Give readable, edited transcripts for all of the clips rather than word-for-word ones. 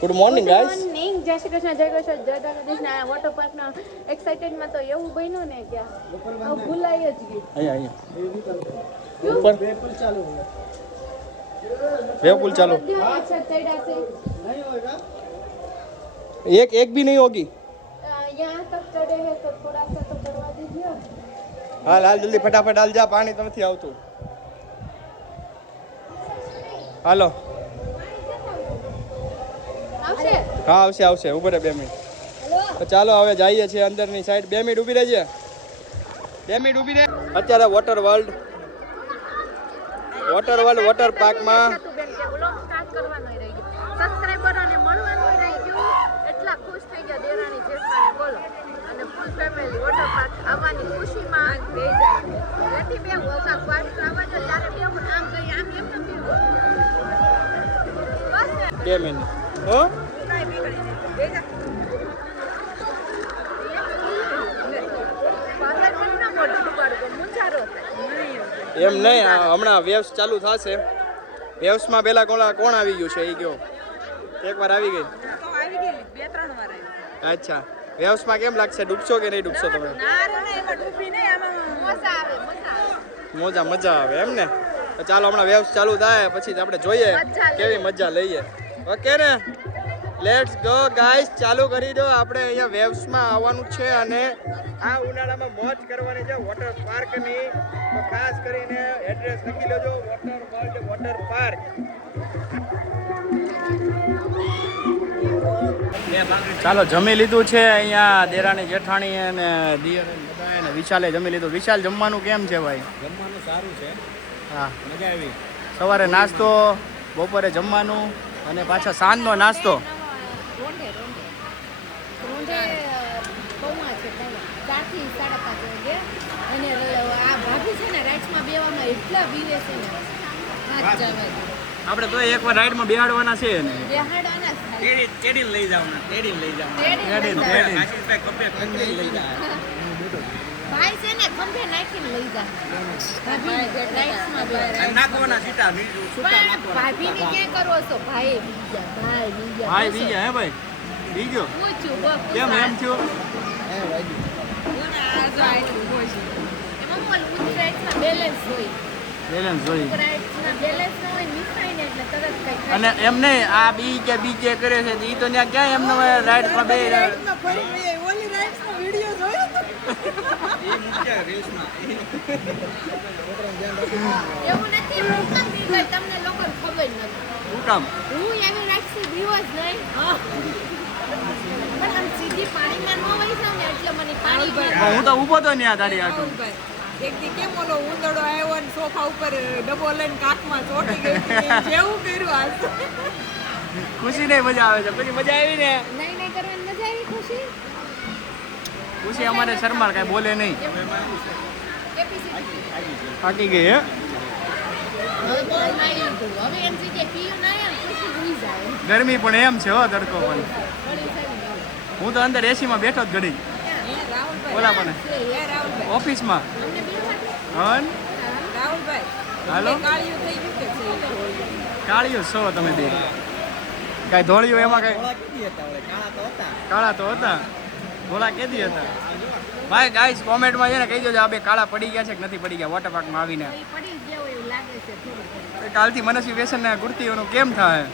Good morning guys. Morning. જય શ્રી કૃષ્ણ, જય કૃષ્ણ, જય દ્વારકાધીશના વોટર પાર્કના એક્સાઇટેડમાં તો એવું બન્યું ને કે ભૂલાઈ જ ગઈ. અહીંયા ઉપર વેવપુલ ચાલુ अच्छा चढ़ा से एक भी नहीं होगी. यहाँ तक चढ़े हैं तो थोड़ा सा तो करवा दीजिए. हाँ लाल जल्दी फटाफट डाल जा, पानी तो નથી આવતું. હાલો આવશે. હા આવશે આવશે, ઉભો રહે 2 મિનિટ. તો ચાલો હવે જઈએ છીએ અંદરની સાઈડ. 2 મિનિટ ઊભી રહેજે, 2 મિનિટ ઊભી રહે. અત્યારે વોટર વર્લ્ડ વોટર પાર્કમાં સબસ્ક્રાઇબરોને મળવાનું રહી ગયું. એટલા ખુશ થઈ ગયા દેરાણી જેઠાણી બોલો. અને ફૂલ ફેમિલી વોટર પાર્ક આવવાની ખુશીમાં બે જાય. એથી બે વોકા પાર્ક આવવા જો ત્યારે બે આમ ગઈ આમ એમ ન પીવું. બસ 2 મિનિટ. હો કાઈ બીગડી નહીં. બે જા. પાર્લર માં ના મોઢું ઉપાડું મુંજારો થાય. એમ નહીં, હમણાં વેવ્સ ચાલુ થશે. વેવ્સમાં પેલા કોણ આવી ગયું છે એ કયો? એકવાર આવી ગઈ? આવી ગઈ 2-3 વાર આવી. અચ્છા, વેવ્સમાં કેમ લાગશે? ડૂબશો કે નહીં ડૂબશો તમે? ના રે એમાં ડૂબી નહીં, આમાં મજા આવે. એમ ને. તો ચાલો હમણાં વેવ્સ ચાલુ થાય પછી આપણે જોઈએ કેવી મજા લઈએ. ઓકે ને, લેટ્સ ગો ગાઈસ. ચાલુ કરી દો. આપણે અહીંયા વેવ્સમાં આવવાનું છે અને આ ઉનાળામાં મોજ કરવાની છે વોટર પાર્કની. તો ખાસ કરીને એડ્રેસ લખી લેજો, વોટર વર્લ્ડ વોટર પાર્ક. ચાલો જમી લીધું છે અહીંયા દેરાણી જેઠાણી અને દિયર બધા અને વિશાલે જમી લીધું. વિશાલ જમવાનું કેમ છે ભાઈ? જમવાનું સારું છે. હા મજા આવી. સવારે નાસ્તો, બપોરે જમવાનું અને પાછા સાંજનો નાસ્તો. રોંઢે પૌવા છે, 4 થી 5:30 વાગે. અને આ ભાભી છે ને રાઈડ્સમાં બેવામાં એટલા બીવે છે ને હાથ જવા દે. આપણે તો એકવાર રાઈડમાં બેહાડવાના છે ને. બેહાડવાના જ થાય. તેડીને લઈ જવાના. તેડીને આશીષભાઈ કપે ખંડે લઈ જાય. ભાઈ છે ને ખંભે નાખીને લઈ જાય. ભાભી રાઈડ્સમાં અને નાખવાના સીટા છૂટા નાખવાના. ભાભીની ક્યાં કરો છો? ભાઈ બીજા. ભાઈ બીજા હે ભાઈ? બીજો પૂછ્યું કેમ એમ થયું? એમાં બોલ ઊંધી રાઈડ્સમાં બેલેન્સ હોય. બેલેન્સ જોઈ. રાઈડ્સમાં બેલેન્સ ન હોય મિસાઈ ને એટલે તરત કઈ થાય. અને એમ નહીં, આ બીજે કરે છે એ તો ત્યાં ક્યાં એમને રાઈડમાં બે એ મૂક્યા રીલ્સમાં. એવું નથી. હું કેમ બી ગઈ તમને લોકોને ખબર નથી. શું કામ? હું એવી રાઈડ્સ દિવસ નહીં. પણ આમ સીધી પાણીમાં ન વહી જાઉં ને એટલે મને પાણી હું તો ઊભો તો ત્યાં તારી આટલું. એક દી કેમ ઓલો ઉંદરડો આવ્યો ને સોફા ઉપર ડબ્બો લઈને કાખમાં ચોટી ગઈ જેવું કર્યું આજ. ખુશી નહીં મજા આવે છે. પછી મજા આવી ને નહીં કરવાની મજા આવી. ખુશી ખુશી અમારે શર્મા કાંઈ બોલે નહીં. કેપેસિટી થાકી ગઈ હે. હવે એમ જગ્યાએ પીયું ના આવે ખુશી ભૂલી જાય. ગરમી પણ એમ છે હો, તડકો પણ. હું તો અંદર એસીમાં બેઠો જ ઘડી. બોલા પણ ઓફિસમાં. હન રાહુલભાઈ હાલો. કાળિયું થઈ ગયું કે છે? કાળિયું છો તમે બે? કાંઈ ધોળિયું એમાં કાંઈ? ધોળા કેદી હતા હવે? કાળા તો હતા. કાળા તો હતા. ધોળા કેદી હતા? ભાઈ ગાઈસ કોમેન્ટમાં છે ને કહી દેજો આ બે કાળા પડી ગયા છે કે નથી પડી ગયા વોટર પાર્કમાં આવીને. પડી ગયા હોય એવું લાગે છે થોડું. કાલથી મનસ્વી વ્યસન ને કુર્તીઓનું કેમ થાય?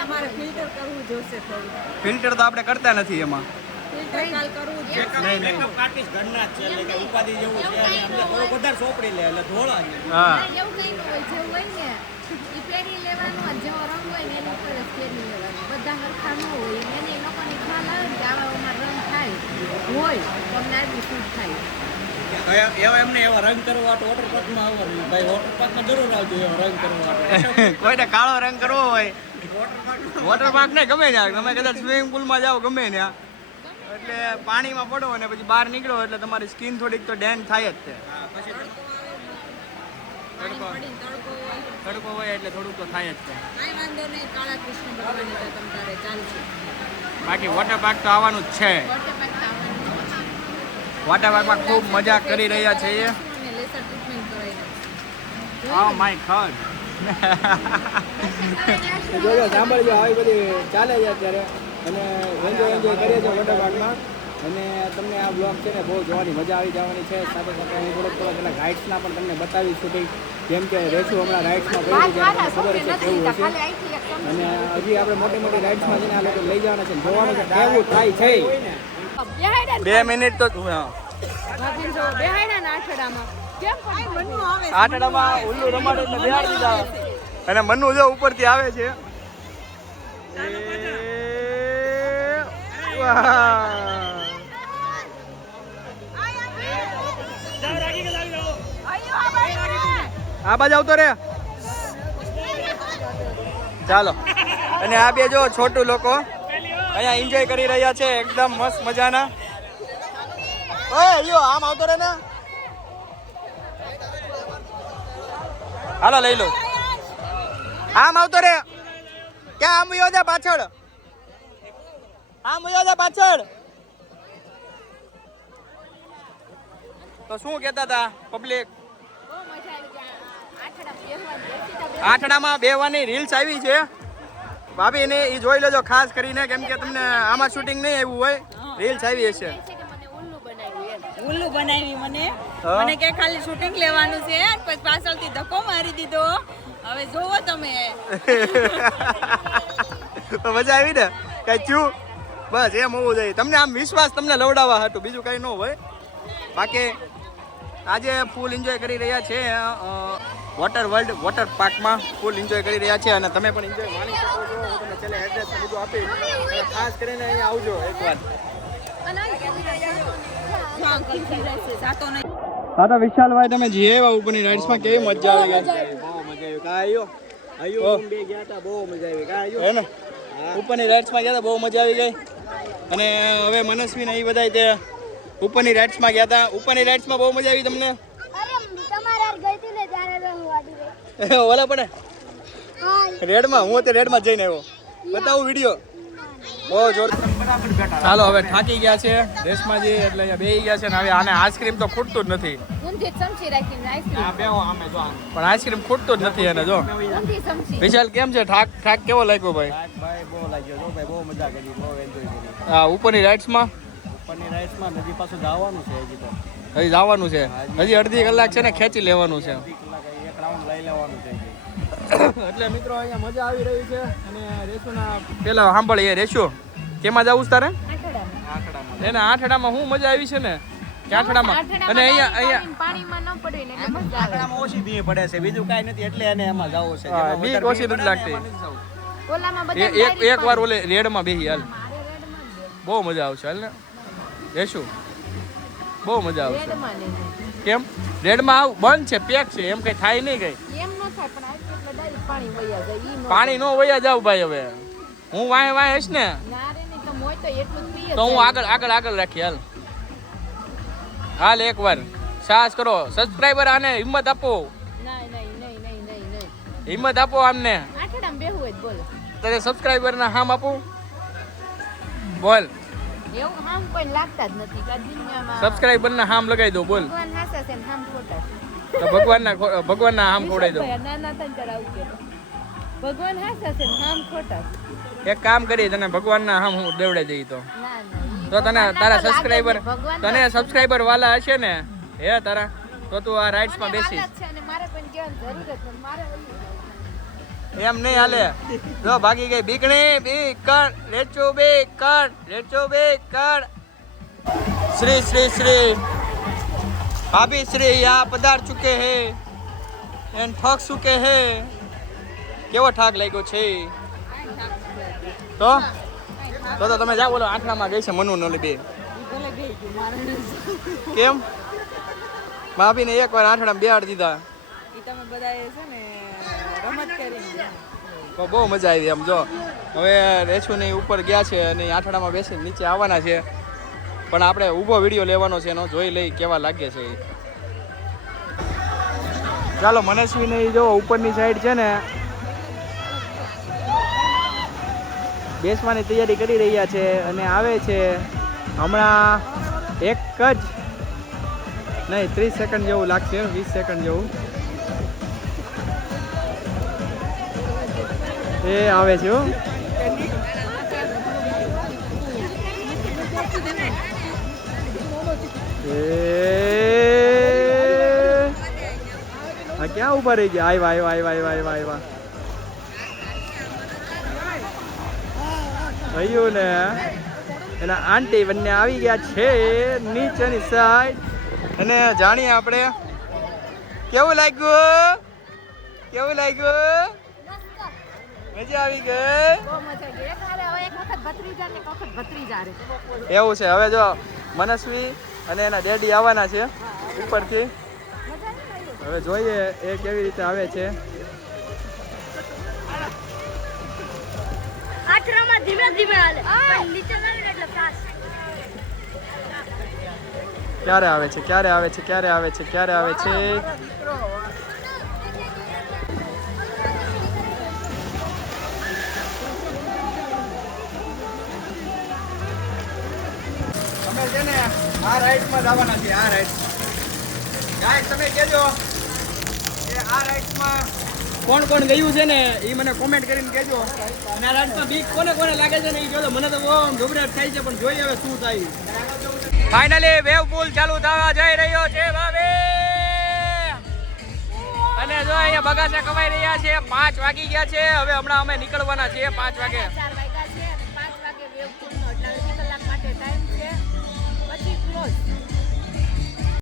તમારે ફિલ્ટર કરવું જોશે થોડું. ફિલ્ટર તો આપણે કરતા નથી એમાં. ફિલ્ટર કાલ કરવું જ જોશે. નહીં નહીં. મેકઅપ આર્ટિસ્ટ ઘરના જ છે એટલે કે ઉપાધિ જેવું છે અને અમને થોડું વધારે સોપડી લે એટલે ધોળા છે. હા એવું કઈ ન હોય. જેવું હોય ને એ પહેરી લેવાનું. જેવો રંગ હોય ને એની ઉપર જ પહેરી લેવાનું. બધા હરખા ન હોય એને એ લોકોની ખ્યાલ આવે કે આવામાં રંગ થાય હોય તમને આટલું શૂટ થાય. એવા એમને એવા રંગ કરવા માટે વોટર પાર્કમાં આવવાનું. ભાઈ વોટર પાર્કમાં જરૂર આવજો એવા રંગ કરવા માટે. કોઈને કાળો રંગ કરવો હોય વોટર પાર્ક ને ગમે ત્યાં, તમે કદાચ સ્વિમિંગ પુલમાં જાઓ ગમે ત્યાં, એટલે પાણીમાં પડો અને પછી બહાર નીકળો એટલે તમારી સ્કિન થોડીક તો ડેન થાય જ છે. તડકો હોય એટલે થોડુંક તો થાય જ છે. કાંઈ વાંધો નહીં. કાળા કૃષ્ણ ભગવાનની તો તમ તારે ચાલશે. બાકી વોટર પાર્ક તો આવવાનું જ છે. વોટર પાર્કમાં ખૂબ મજા કરી રહ્યા છીએ. લેસર ટ્રીટમેન્ટ કરાવી. Oh my God. જોજો સાંભળજો આવી બધી ચાલે છે અત્યારે અને એન્જોય કરીએ છીએ વોટર પાર્કમાં અને તમને આ બ્લોગ છે ને બહુ જોવાની મજા આવી જવાની છે સાથે સાથે હું થોડોક એના રાઇડ્સના પણ તમને બતાવીશું કંઈક જેમ કે રેશું હમણાં રાઇડ્સમાં ગઈ ત્યારે ખબર છે કેવું હશે અને હજી આપણે મોટી મોટી રાઇડ્સમાં જઈને આ લોકો લઈ જવાના છે જોવાનું છે કેવું થાય છે 2 મિનિટ તો આઠડામાં ઉલ્લુ રમાડે એટલે બેહાડી દીધા અને મનુ જો ઉપરથી આવે છે આ બાજુ આવતો રે ચાલો અને આ બે જો છોટું લોકો અહીંયા એન્જોય કરી રહ્યા છે એકદમ મસ્ત મજાના ઓય યો આમ આવતો રે ને હાલો લઈ લો આમ આવતો રે ક્યાં આમ વયો જા પાછળ આમ વયો જા પાછળ તો શું કહેતા હતા પબ્લિક આઠડામાં બેવાની રીલ્સ આવી છે ભાભીને એ જોઈ લેજો ખાસ કરીને કેમ કે તમને આમાં શૂટિંગ નહીં આવ્યું હોય રીલ્સ આવી હશે ઉલ્લુ બનાવી મને કે ખાલી શૂટિંગ લેવાનું છે પછી પાછળથી ધક્કો મારી દીધો હવે જોવો તમે તો મજા આવી ને કઈ થયું બસ એમ હોવું જોઈએ તમને આમ વિશ્વાસ તમને લવડાવવા હતું બીજું કઈ ન હોય બાકી આજે ફૂલ એન્જોય કરી રહ્યા છે વોટર વર્લ્ડ વોટર પાર્કમાં ફૂલ એન્જોય કરી રહ્યા છે અને તમે પણ એન્જોય માણી શકો છો હું તમને છેલ્લે એડ્રેસ બધું આપીશ અને ખાસ કરીને અહીંયા આવજો એકવાર હા તો વિશાલભાઈ તમે જે એવા ઉપરની રાઇડ્સમાં કેવી મજા આવી ગઈ બહુ મજા આવી કાયો આયો બે ગયા હતા બહુ મજા આવી કાયો હે ને ઉપરની રાઇડ્સમાં ગયા હતા બહુ મજા આવી ગઈ અને હવે મનસ્વી ને એ બધા તે ઉપરની રાઇડ્સમાં ગયા હતા ઉપરની રાઇડ્સમાં બહુ મજા આવી તમને ઓલા પડે રેડમાં હું તે રેડમાં જઈને આવ્યો બતાવું વિડીયો બહુ જોર ચાલો હવે થાકી ગયા છે રેસમાં જઈએ એટલે અહીંયા બેસી ગયા છે ને હવે આને આઈસ્ક્રીમ તો ખૂટતું જ નથી પણ આઈસ્ક્રીમ ખૂટતું જ નથી એને જો વિશાલ કેમ છે થાક કેવો લાગ્યો ભાઈ બહુ લાગ્યો જો ભાઈ બહુ મજા કરી બહુ એન્જોય કરી હા ઉપરની રાઇડ્સમાં નદી પાછું જવાનું છે હજી તો હજી જવાનું છે હજી અડધી કલાક છે ને ખેંચી લેવાનું છે એક રાઉન્ડ લઈ લેવાનું છે એટલે મિત્રો અહીંયા મજા આવી રહી છે અને રેશુના પેલા સાંભળીએ રેશુ કેમાં જવું તારે એને આઠડામાં શું મજા આવી છે ને કે આઠડામાં અને અહીંયા આંકડામાં ઓછી ભી પડે છે બીજું કાંઈ નથી એટલે એને એમાં જવું છે બીક ઓછી નથી લાગતી એક વાર ઓલે રેડમાં બેસી હાલ બહુ મજા આવશે હાલ ને રેશુ બહુ મજા આવશે કેમ રેડમાં આવ બંધ છે પેક છે એમ કઈ થાય નહીં કઈ પાણી નો વયા જાવ ભાઈ હવે હું વાય હશ ને તો હું આગળ રાખી હાલ એક વાર સાહસ કરો સબસ્ક્રાઇબર આને હિંમત આપો હિંમત આપો આમને તારે સબસ્ક્રાઇબર ના હામ આપું બોલ સબસ્ક્રાઇબર ના હામ લગાવી દો બોલ તો ભગવાનના હામ ખોડાઈ દો ભગવાન હાસા છે નામ ખોટા એક કામ કરી તને ભગવાનના હામ હું દેવડાઈ દઈ તો તને તારા સબસ્ક્રાઇબર વાલા હશે ને હે તારા તો તું આ રાઇડ્સ માં બેસીશ એમ નહીં હાલે જો ભાગી ગઈ બીકણી બીકણ રેચો બેકણ શ્રી શ્રી શ્રી ભાભી શ્રી यहाँ पधार चुके हैं एंड ठग चुके हैं કેવો ઠાક લાગ્યો છે તો તમે જા બોલો આંખડામાં ગઈ છે મનુ નોલી બે કેમ ભાભીને એકવાર આંખડામાં બેહાડી દીધા તો બહુ મજા આવી એમ જો હવે રેછુની ઉપર ગયા છે અને આંખડામાં બેસીને નીચે આવવાના છે પણ આપણે ઊભો વિડીયો લેવાનો છે એનો જોઈ લઈ કેવા લાગે છે ચાલો મનસ્વીને જો ઉપરની સાઈડ છે ને બેસવાની તૈયારી કરી રહ્યા છે અને આવે છે હમણાં એક જ નહીં 30 સેકન્ડ જેવું લાગશે 20 સેકન્ડ જેવું એ આવે છે હો. હા ક્યાં ઉભા રહી ગયા? આવ્યા થયું ને એના આંટી બંને આવી ગયા છે નીચેની સાઈડ. અને જાણીએ આપણે કેવું લાગ્યું. મજા આવી ગઈ. એવું છે. હવે જો મનસ્વી અને એના ડેડી આવવાના છે ઉપરથી. હવે જોઈએ એ કેવી રીતે આવે છે. ક્યારે આવે છે? અમે છે ને આ રાઈડમાં જ આવવાના છીએ. આ રાઈડ ગાઈસ તમે કહેજો કે આ રાઈડમાં કોણ કોણ ગયું છે ને એ મને કોમેન્ટ કરીને કહેજો. અને આ રાઈડમાં બીક કોને કોને લાગે છે ને એ કહેજો. મને તો બહુ ગભરાટ થાય છે પણ જોઈએ હવે શું થાય. ફાઇનલી વેવ પુલ ચાલુ થવા જઈ રહ્યો છે ભાભી. અને જો અહીંયા બગાસા કમાઈ રહ્યા છે. 5 વાગી ગયા છે. હવે હમણાં અમે નીકળવાના છીએ 5 વાગે. 4 વાગ્યા છે અને 5 વાગે વેવ પુલનો એટલે 2 કલાક માટે ટાઈમ છે, પછી ક્લોઝ.